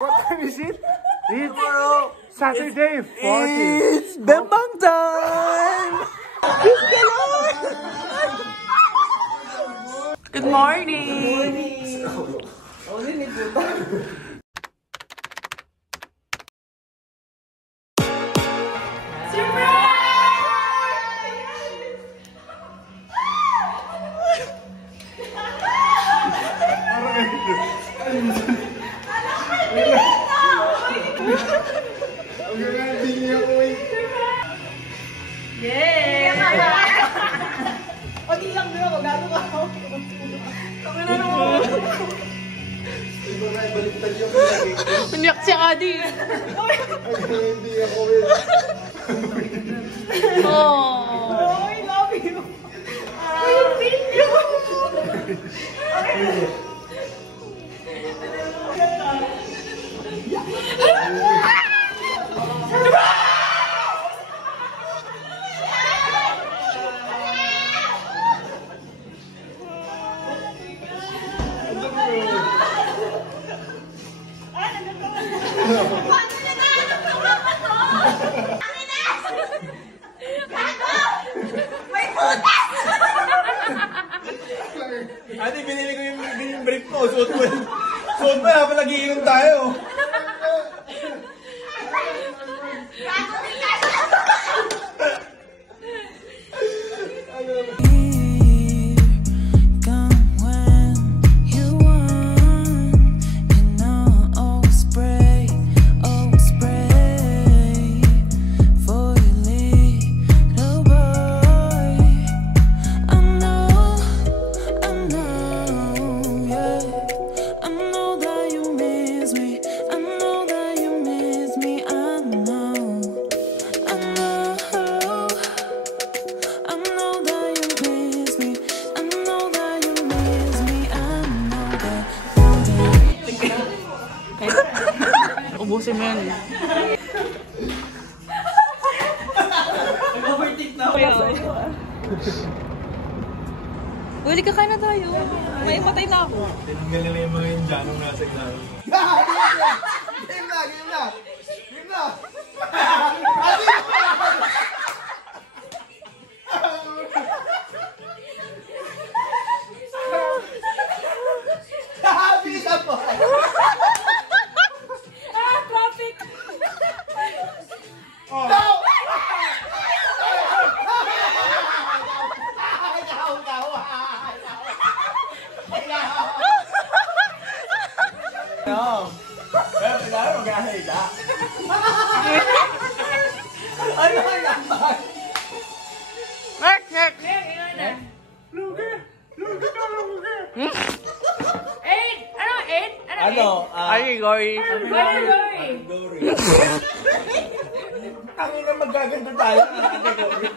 What time is it? It's Saturday, 40. It's Bembang time! Good morning! Maniyak si Adi. Hindi ako Oh, I love you. Ate, binili ko yung brief mo. Suot mo yan. Suot mo yan. Palagiinom tayo. ubusin mo yan. Overtake na ako. Uli ka na tayo. May patay na ako. Tinanggal nila yung mga Indianong nasa ilalim. Game na! Game na! Game na! Bilisan mo! Traffic! No! No. Pero kailangan mag-ahida. Ano ang naman? Mark! Mark! Lugi! Lugi ka, lugi! Eight! Ano? Eight? Ano? Arigoy. Category. Ang ina magaganto tayo ng category.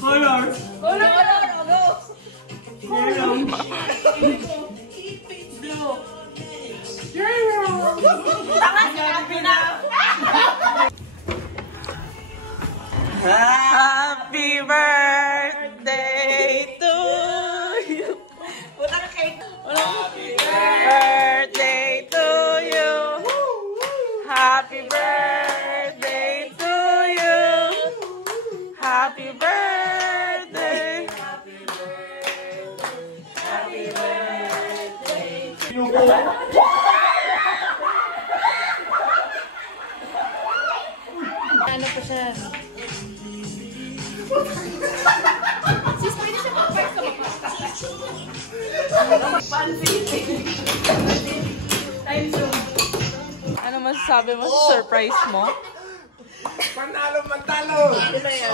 Color. Happy birthday to you. Happy birthday to you. Happy birthday to you. Happy birthday. Happy birthday. Happy birthday. Ano pa siya? Sis, pwede siya mag-park sa Time zone. Ano masasabi mo sa surprise mo? Panalo, matalo! Ano na yan?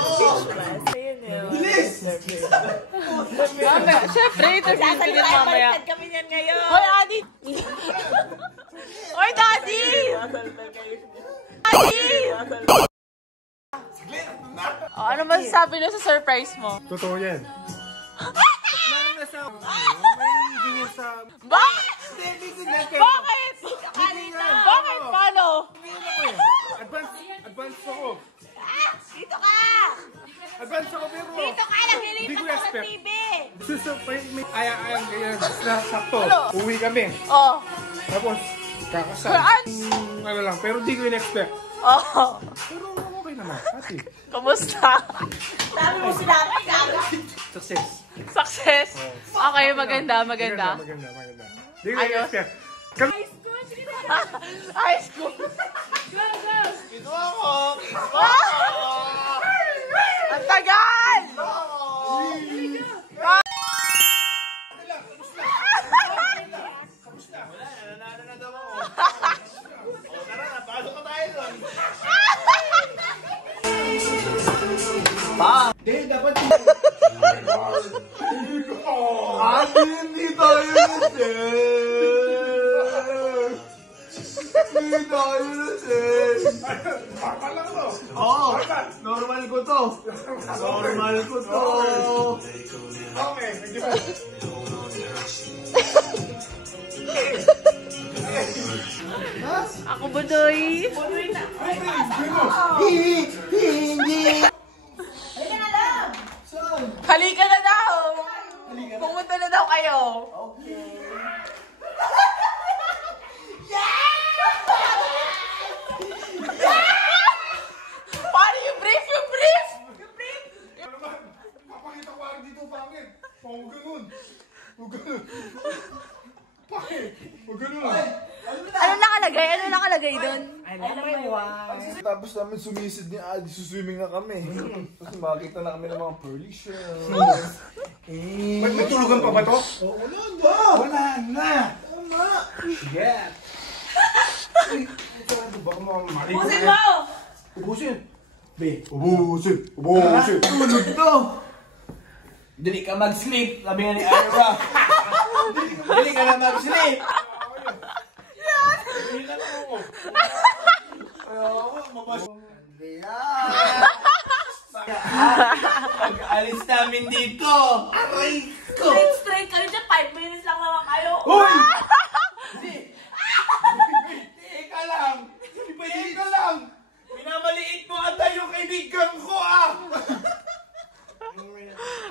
Bilis! Mamaya, syempre, interview ko din mamaya. Kami niyan ngayon. Hoy, Adi! Hoy, Daddy! Daddy! Oh, ano masasabi mo sa surprise mo? Totoo yan. Meron na sa... May hindi niya sa... Bakit? Bakit? ka dito. Bakit? Paano? Advance ako. Dito ka. Advance ako, pero... Dito ka. Naglilipat ka sa TV. Susurprise me. Ayang ganyan. Sakto. Uwi kami. Oh. Tapos, kakasal. Ano lang, pero di ko in-expect. Oh. Pero okay naman. Kasi, Kamusta? Dami mo sinabi, gaga. success. Success. Okay, maganda. Maganda. Di ko in-expect. Kami... High school. Ito ako! Ang tagal! Nanalo na daw ako. O tara na, pasok na tayo doon. Hindi, dapat hindi tayo Hindi tayo normal lang to. Oo, normal ko to. Okay, thank you. Ako, Budoy. Hindi. Halika na daw. Pumunta na daw kayo. Paano yung brief? Papakita ko lang dito, pangit. Huwag ganun. Bakit? Huwag ganun lang. Ano nakalagay doon? Tapos namin sumisid ni Adi, suswimming na kami. Tapos makakita na kami ng mga pearly shells. May tulugan pa ba to? Wala na! Tama! Sige! Baka mamali ko Ubusin mo! Ubusin! Ubusin! Tulog to! Dili ka mag-sleep, sabi nga ni Ira. Dili ka na mag-sleep! Dili ka na ako. Pag-alis namin dito! Aray ko! Straight kayo dyan. 5 minutes lang naman kayo. Hoy! Teka lang! Teka lang! Minamaliit mo ata yung kaibigan ko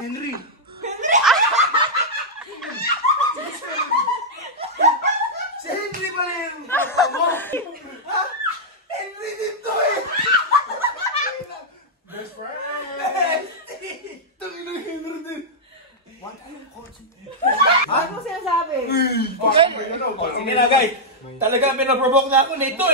Henry! Si Henry pa rin! Ha? Henry dito Best friend! Tangin ng Henry din! What? Anong coach? Ano sinasabi? Sige na guys! Talaga pinaprovoke na ako nito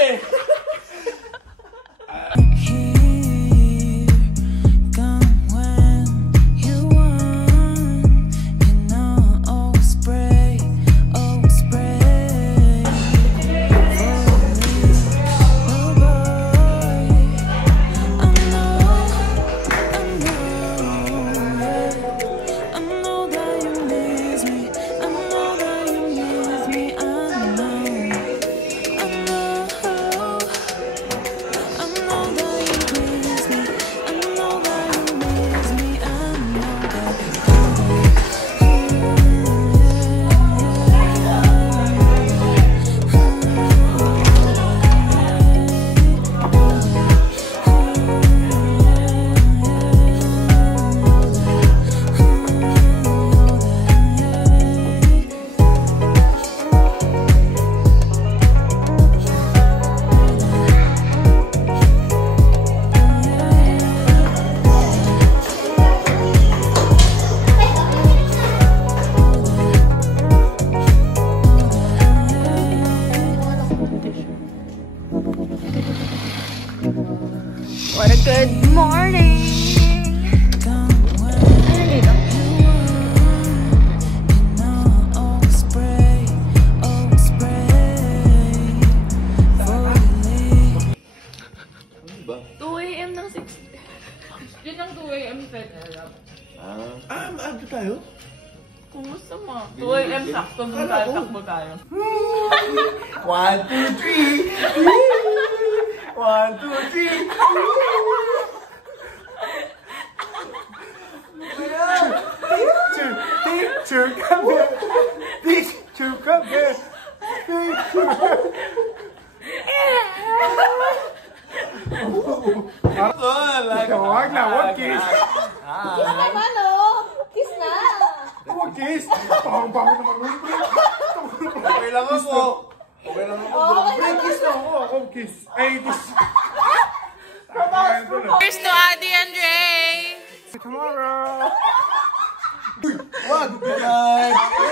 What a good morning! Ano dito? Ba? 2 AM ng 6. Yun ang 2 AM set. Ano tayo? Kumusta mo? 2 AM sakto doon tayo, takbo tayo. 1, 2, 3! 1, 2, 3! Picture kami! Picture kami! Wag na, wag kiss. Kiss naman, kiss na. Wag kiss. Pahang-pahang naman nun. Okay lang ako. Okay lang ako. Kiss na ako. Ako kiss. Ay, kiss. Cheers to Adi and Ray! Tomorrow. Wag. Bye.